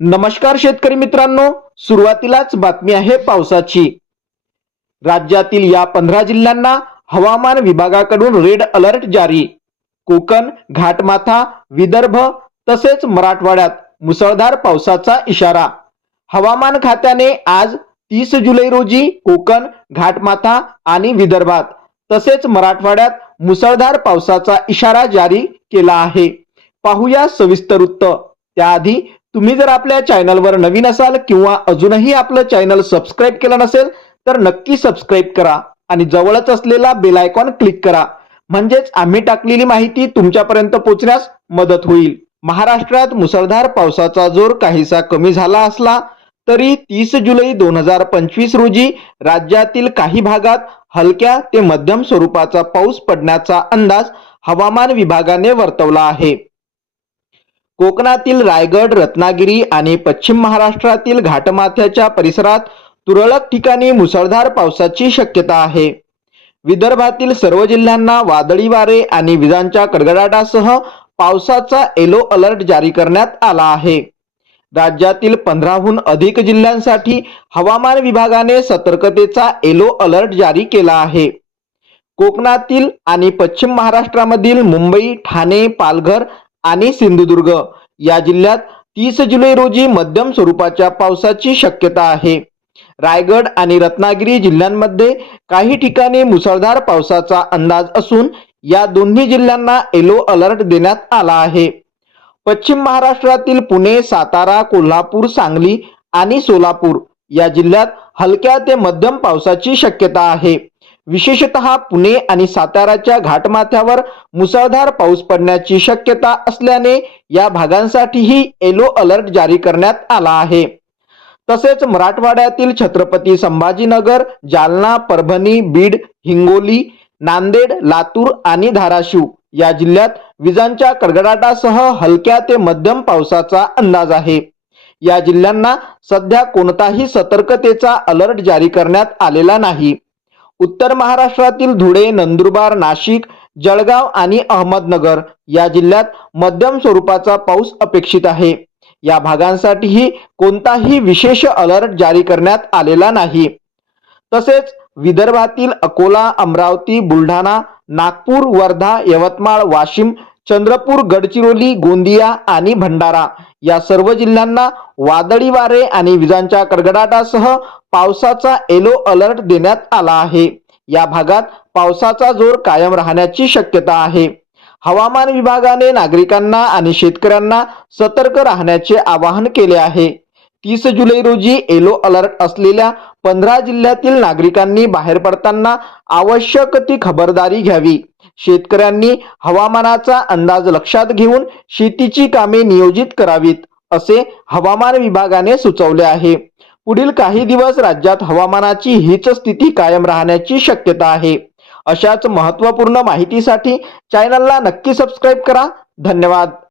नमस्कार शेतकरी मित्रांनो सुरुवातीलाच बातमी आहे पावसाची. राज्यातील या पंधरा जिल्ह्यांना हवामान विभागाकडून रेड अलर्ट जारी. कोकण घाटमाथा विदर्भ तसेच मराठवाड्यात मुसळधार पावसाचा इशारा. हवामान खात्याने आज तीस जुलै रोजी कोकण घाटमाथा आणि विदर्भात तसेच मराठवाड्यात मुसळधार पावसाचा इशारा जारी केला आहे. पाहूया सविस्तर वृत्त. त्याआधी तुम्ही जर आपल्या चॅनलवर नवीन असाल किंवा अजूनही आपलं चॅनल सबस्क्राईब केलं नसेल तर नक्की सबस्क्राईब करा आणि जवळच असलेला बेल आयकॉन क्लिक करा. म्हणजेच आम्ही टाकलेली माहिती तुमच्यापर्यंत पोहोचण्यास मदत होईल. महाराष्ट्रात मुसळधार पावसाचा जोर काहीसा कमी झाला असला तरी तीस जुलै दोन हजार पंचवीस रोजी राज्यातील काही भागात हलक्या ते मध्यम स्वरूपाचा पाऊस पडण्याचा अंदाज हवामान विभागाने वर्तवला आहे. कोकणातील रायगड रत्नागिरी आणि पश्चिम महाराष्ट्रातील घाटमाथ्याच्या परिसरात तुरळक ठिकाणी मुसळधार पावसाची शक्यता आहे. विदर्भातील सर्व जिल्ह्यांना वादळी वारे आणि विजांच्या कडकडाटासह पावसाचा येलो अलर्ट जारी करण्यात आला आहे. राज्यातील पंधराहून अधिक जिल्ह्यांसाठी हवामान विभागाने सतर्कतेचा येलो अलर्ट जारी केला आहे. कोकणातील आणि पश्चिम महाराष्ट्रामधील मुंबई ठाणे पालघर आणि सिंधुदुर्ग या जिल्ह्यात तीस जुलै रोजी मध्यम स्वरूपाच्या पावसाची शक्यता आहे. रायगड आणि रत्नागिरी जिल्ह्यांमध्ये काही ठिकाणी मुसळधार पावसाचा अंदाज असून या दोन्ही जिल्ह्यांना येलो अलर्ट देण्यात आला आहे. पश्चिम महाराष्ट्रातील पुणे सातारा कोल्हापूर सांगली आणि सोलापूर या जिल्ह्यात हलक्या ते मध्यम पावसाची शक्यता आहे. विशेषतः पुणे आणि साताराच्या घाटमाथ्यावर मुसळधार पाऊस पडण्याची शक्यता असल्याने या भागांसाठीही येलो अलर्ट जारी करण्यात आला आहे. तसेच मराठवाड्यातील छत्रपती संभाजीनगर जालना परभणी बीड हिंगोली नांदेड लातूर आणि धाराशिव या जिल्ह्यात विजांच्या कडकडाटासह हलक्या ते मध्यम पावसाचा अंदाज आहे. या जिल्ह्यांना सध्या कोणताही सतर्कतेचा अलर्ट जारी करण्यात आलेला नाही. उत्तर महाराष्ट्रातील धुळे नंदुरबार नाशिक जळगाव आणि अहमदनगर या जिल्ह्यात मध्यम स्वरूपाचा पाऊस अपेक्षित आहे. या भागांसाठीही कोणताही विशेष अलर्ट जारी करण्यात आलेला नाही. तसेच विदर्भातील अकोला अमरावती बुलढाणा नागपूर वर्धा यवतमाळ वाशिम चंद्रपूर गडचिरोली गोंदिया आणि भंडारा या सर्व जिल्ह्यांना वादळी वारे आणि विजांच्या कडकडाटासह पावसाचा येलो अलर्ट देण्यात आला आहे. या भागात पावसाचा जोर कायम राहण्याची शक्यता आहे. हवामान विभागाने नागरिकांना आणि शेतकऱ्यांना सतर्क राहण्याचे आवाहन केले आहे. तीस जुलै रोजी येलो अलर्ट असलेल्या पंधरा जिल्ह्यातील नागरिकांनी बाहेर पडताना आवश्यक ती खबरदारी घ्यावी. शेतकऱ्यांनी हवामानाचा अंदाज लक्षात घेऊन शेतीची कामे नियोजित करावीत असे हवामान विभागाने सुचवले आहे. पुढील काही दिवस राज्यात हवामानाची हीच स्थिती कायम राहण्याची शक्यता आहे. अशाच महत्त्वपूर्ण माहितीसाठी चॅनलला नक्की सबस्क्राईब करा. धन्यवाद.